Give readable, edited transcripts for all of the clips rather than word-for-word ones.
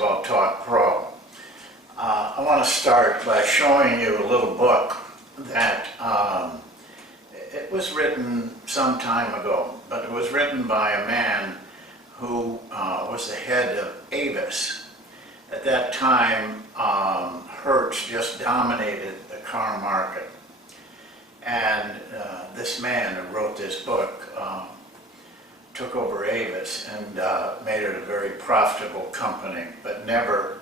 Basketball Talk Pro. I want to start by showing you a little book that it was written some time ago, but it was written by a man who was the head of Avis. At that time, Hertz just dominated the car market. And this man who wrote this book took over Avis and made it a very profitable company, but never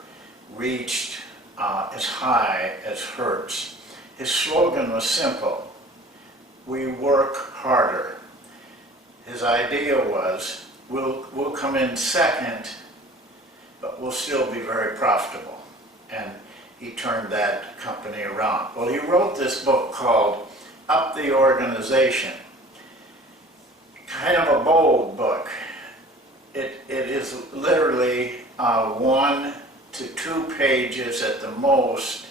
reached as high as Hertz. His slogan was simple: we work harder. His idea was, we'll come in second, but we'll still be very profitable. And he turned that company around. Well, he wrote this book called Up the Organization. Kind of a bold book. It is literally 1 to 2 pages at the most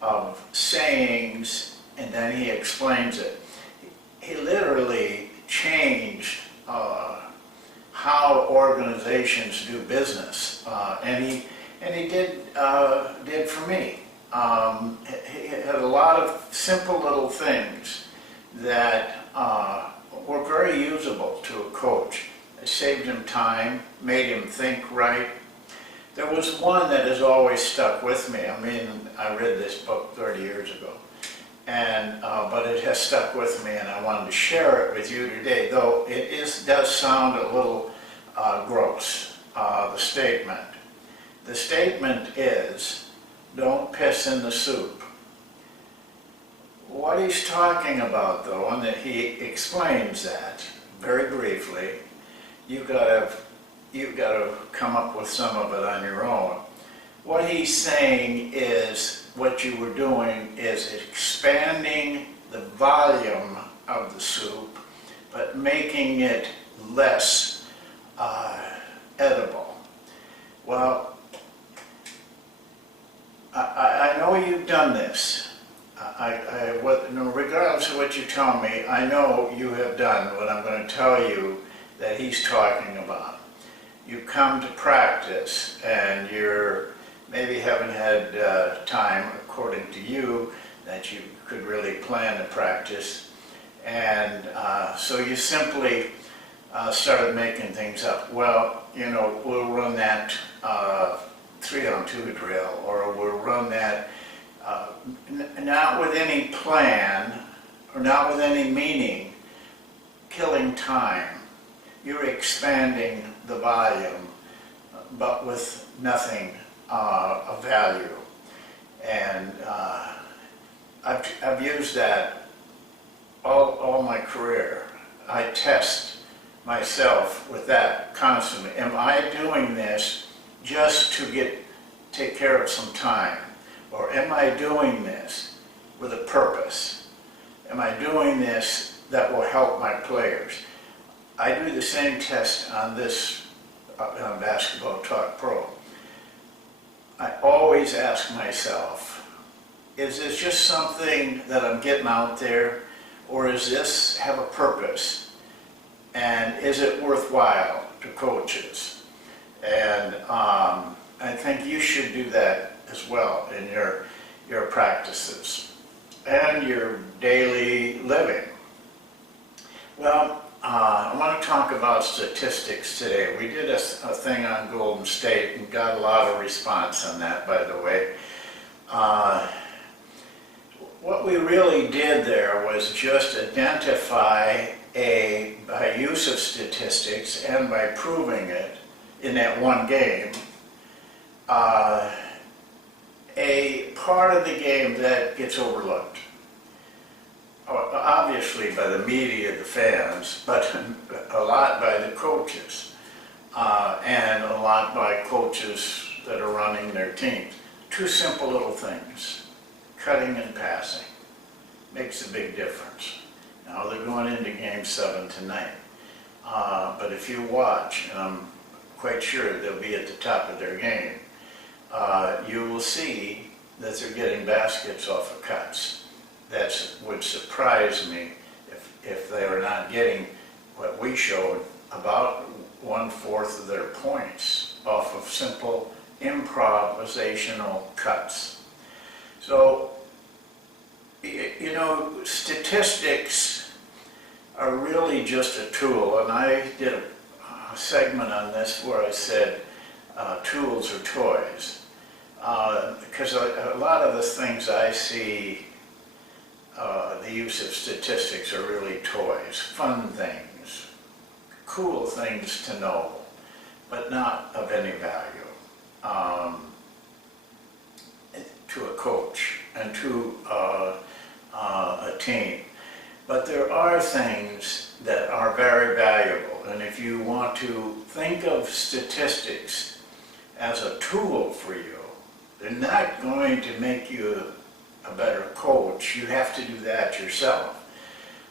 of sayings, and then he explains it. He literally changed how organizations do business, and he did for me. He had a lot of simple little things that were very usable to a coach. It saved him time, made him think right. There was one that has always stuck with me. I mean, I read this book 30 years ago, and but it has stuck with me, and I wanted to share it with you today, though it does sound a little gross, the statement. The statement is, don't piss in the soup. What he's talking about, though, and that he explains that very briefly, you've got to come up with some of it on your own. What he's saying is, what you were doing is expanding the volume of the soup, but making it less edible. Well, I know you've done this. Regardless of what you tell me, I know you have done what I'm going to tell you that he's talking about. You come to practice, and you're maybe haven't had time, according to you, that you could really plan to practice, and so you simply started making things up. Well, you know, we'll run that 3-on-2 drill, or we'll run that not with any plan or not with any meaning, killing time. You're expanding the volume, but with nothing of value. And I've used that all my career. I test myself with that constantly. Am I doing this just to take care of some time? Or am I doing this with a purpose? Am I doing this that will help my players? I do the same test on this on Basketball Talk Pro. I always ask myself, is this just something that I'm getting out there, or is this have a purpose? And is it worthwhile to coaches? And I think you should do that as well in your practices and your daily living. Well, I want to talk about statistics today. We did a thing on Golden State and got a lot of response on that, by the way. What we really did there was just identify by use of statistics and by proving it in that one game, a part of the game that gets overlooked. Obviously by the media, the fans, but a lot by the coaches, and a lot by coaches that are running their teams. 2 simple little things: cutting and passing. Makes a big difference. Now they're going into Game 7 tonight, but if you watch, and I'm quite sure they'll be at the top of their game, you will see that they're getting baskets off of cuts. That would surprise me if they are not getting what we showed, about 1/4 of their points off of simple improvisational cuts. So, you know, statistics are really just a tool, and I did a segment on this where I said tools are toys. Because a lot of the things I see, the use of statistics are really toys, fun things, cool things to know, but not of any value to a coach and to a team. But there are things that are very valuable, and if you want to think of statistics as a tool for you, they're not going to make you a better coach. You have to do that yourself.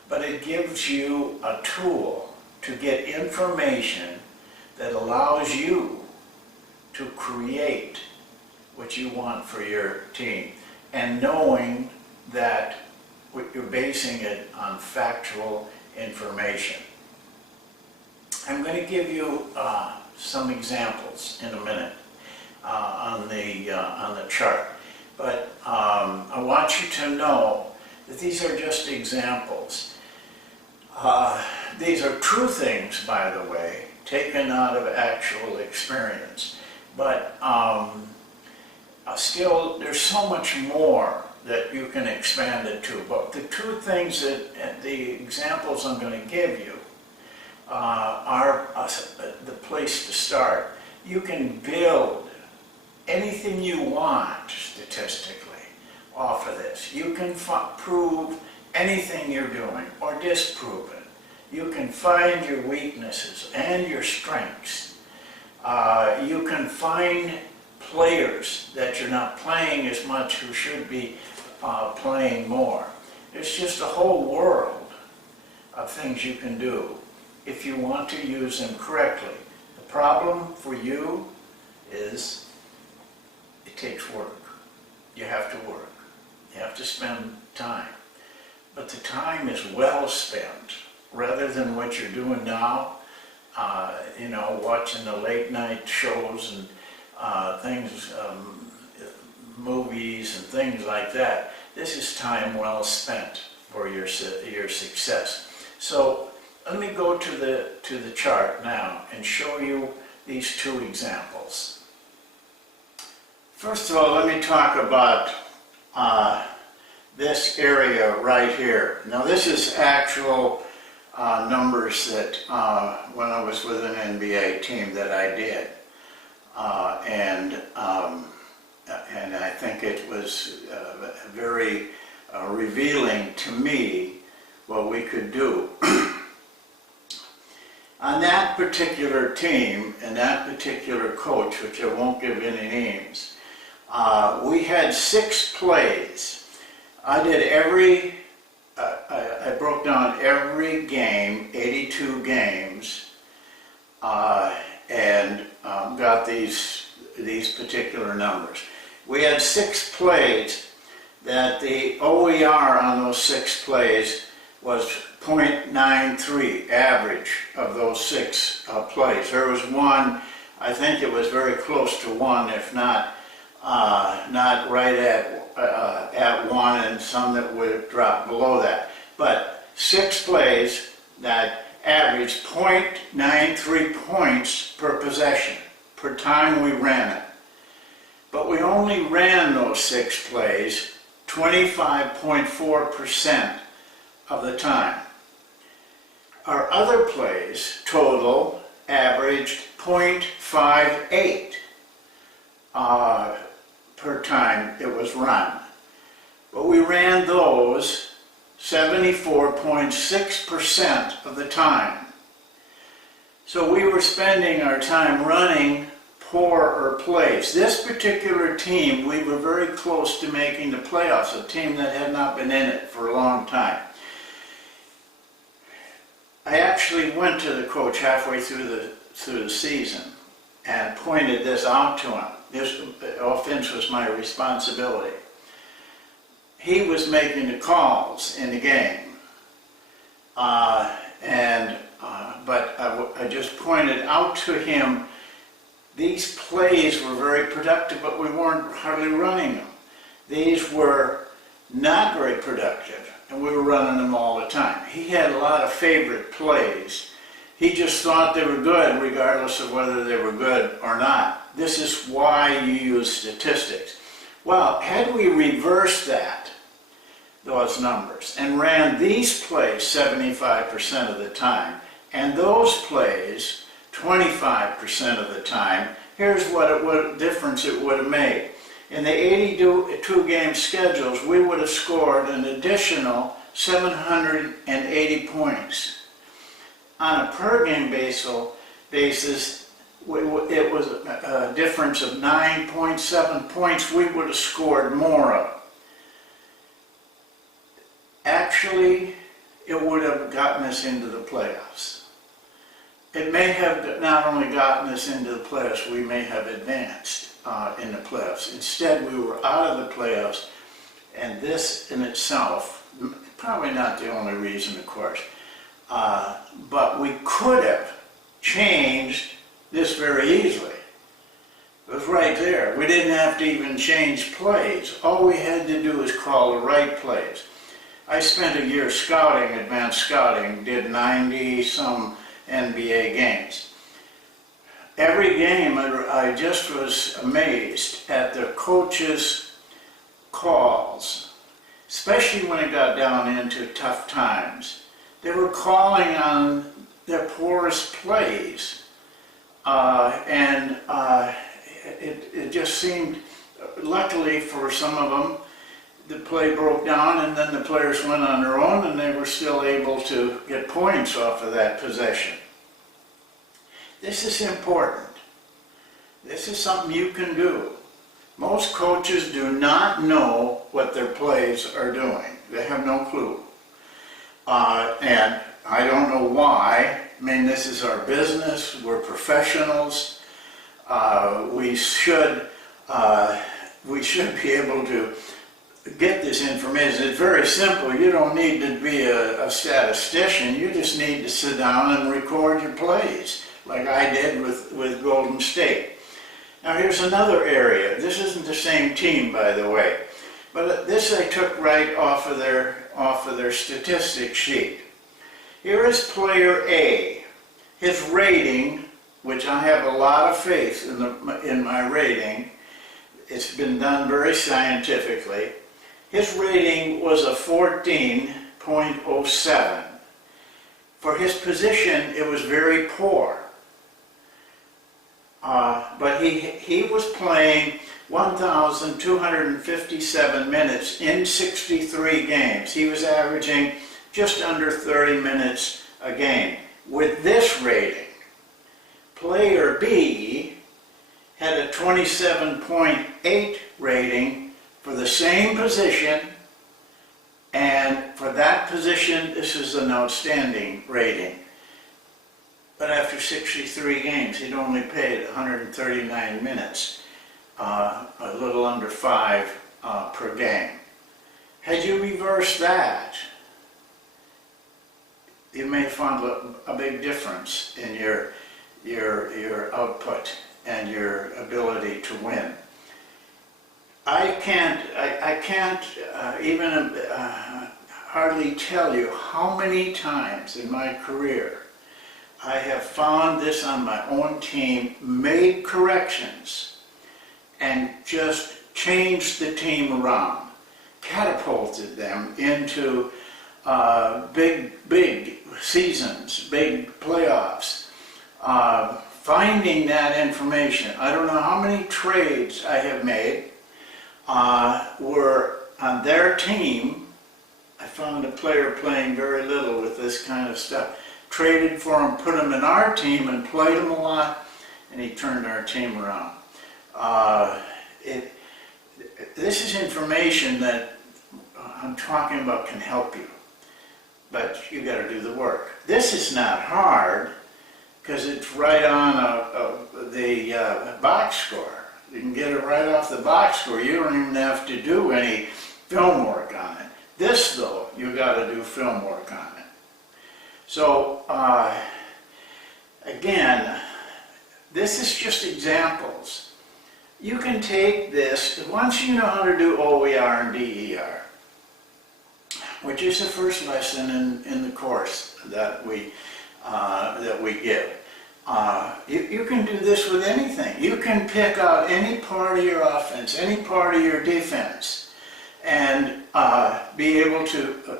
But it gives you a tool to get information that allows you to create what you want for your team, and knowing that you're basing it on factual information. I'm going to give you some examples in a minute on the chart, but I want you to know that these are just examples. These are true things, by the way, taken out of actual experience, but still there's so much more that you can expand it to. But the two things that the examples I'm going to give you are the place to start. You can build anything you want statistically off of this. You can prove anything you're doing or disprove it. You can find your weaknesses and your strengths. You can find players that you're not playing as much who should be playing more. There's just a whole world of things you can do if you want to use them correctly. The problem for you is it takes work. You have to work. You have to spend time. But the time is well spent, rather than what you're doing now, you know, watching the late night shows and things, movies and things like that. This is time well spent for your success. So let me go to the chart now and show you these two examples. First of all, let me talk about this area right here. Now this is actual numbers that when I was with an NBA team that I did. And I think it was very revealing to me what we could do. On that particular team and that particular coach, which I won't give any names, we had 6 plays. I broke down every game, 82 games, and got these particular numbers. We had 6 plays that the OER on those 6 plays was 0.93 average of those 6 plays. There was one, I think it was very close to 1, if not right at 1, and some that would drop below that. But 6 plays that averaged 0.93 points per possession, per time we ran it. But we only ran those 6 plays 25.4% of the time. Our other plays total averaged 0.58 per time it was run. But we ran those 74.6% of the time. So we were spending our time running poorer plays. This particular team, we were very close to making the playoffs, a team that had not been in it for a long time. I actually went to the coach halfway through the season and pointed this out to him. This offense was my responsibility. He was making the calls in the game, but I just pointed out to him these plays were very productive, but we weren't hardly running them. These were not very productive, and we were running them all the time. He had a lot of favorite plays. He just thought they were good regardless of whether they were good or not. This is why you use statistics. Well, had we reversed that, those numbers, and ran these plays 75% of the time, and those plays 25% of the time, here's what difference it would have made. In the 82 game schedules, we would have scored an additional 780 points. On a per game basis, it was a difference of 9.7 points we would have scored more of. Actually, it would have gotten us into the playoffs. It may have not only gotten us into the playoffs, we may have advanced in the playoffs. Instead, we were out of the playoffs, and this in itself, probably not the only reason, of course, but we could have changed this very easily. It was right there. We didn't have to even change plays. All we had to do was call the right plays. I spent a year scouting, advanced scouting, did 90-some NBA games. Every game, I just was amazed at the coaches' calls, especially when it got down into tough times. They were calling on their poorest plays, and it just seemed, luckily for some of them, the play broke down and then the players went on their own and they were still able to get points off of that possession. This is important. This is something you can do. Most coaches do not know what their plays are doing. They have no clue. And I don't know why. I mean, this is our business. We're professionals. We should be able to get this information. It's very simple. You don't need to be a statistician. You just need to sit down and record your plays, like I did with Golden State. Now here's another area. This isn't the same team, by the way, but this I took right off of their statistics sheet. Here is player A. His rating, which I have a lot of faith in my rating. It's been done very scientifically. His rating was a 14.07. For his position, it was very poor. But he was playing 1,257 minutes in 63 games. He was averaging just under 30 minutes a game. With this rating, player B had a 27.8 rating for the same position, and for that position, this is an outstanding rating. But after 63 games, he'd only played 139 minutes, a little under 5 per game. Had you reversed that, you may find a big difference in your output and your ability to win. I can't even hardly tell you how many times in my career I have found this on my own team, made corrections, and just changed the team around, catapulted them into big seasons, big playoffs. Finding that information, I don't know how many trades I have made were on their team. I found a player playing very little with this kind of stuff. Traded for him, put him in our team and played him a lot, and he turned our team around. This is information that I'm talking about can help you, but you got to do the work. This is not hard because it's right on the box score. You can get it right off the box score. You don't even have to do any film work on it. This, though, you got to do film work on it. So, again, this is just examples. You can take this, once you know how to do OER and DER, which is the first lesson in the course that we give. You can do this with anything. You can pick out any part of your offense, any part of your defense, and be able to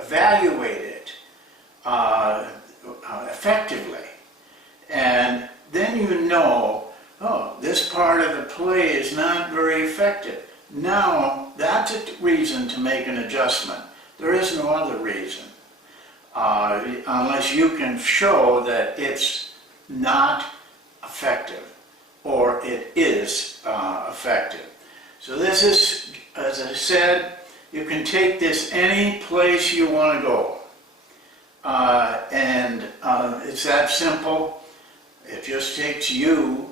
evaluate it effectively. And then you know, oh, this part of the play is not very effective. Now, that's a reason to make an adjustment. There is no other reason, unless you can show that it's not effective or it is effective. So this is, as I said, you can take this any place you want to go. And it's that simple. It just takes you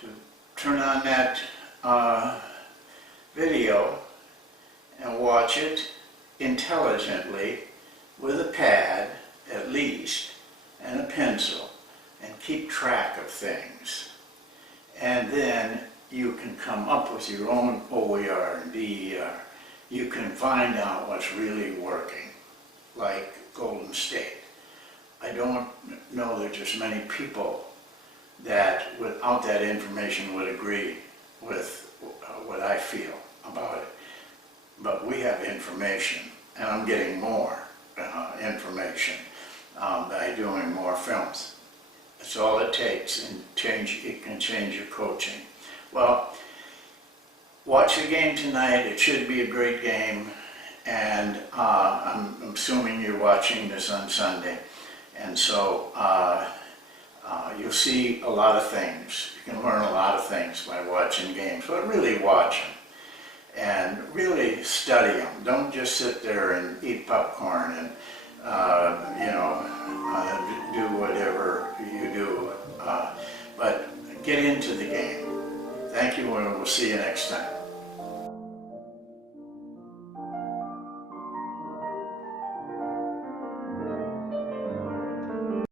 to turn on that video and watch it intelligently with a pad at least and a pencil and keep track of things. And then you can come up with your own OER and DER. You can find out what's really working, like Golden State. I don't know that there's many people that without that information would agree with what I feel about it. But we have information, and I'm getting more information by doing more films. That's all it takes, and it can change your coaching. Well, watch the game tonight. It should be a great game, and I'm assuming you're watching this on Sunday, and so you'll see a lot of things. You can learn a lot of things by watching games, but really watch them and really study them. Don't just sit there and eat popcorn and do whatever you do, but get into the game. Thank you, and we'll see you next time.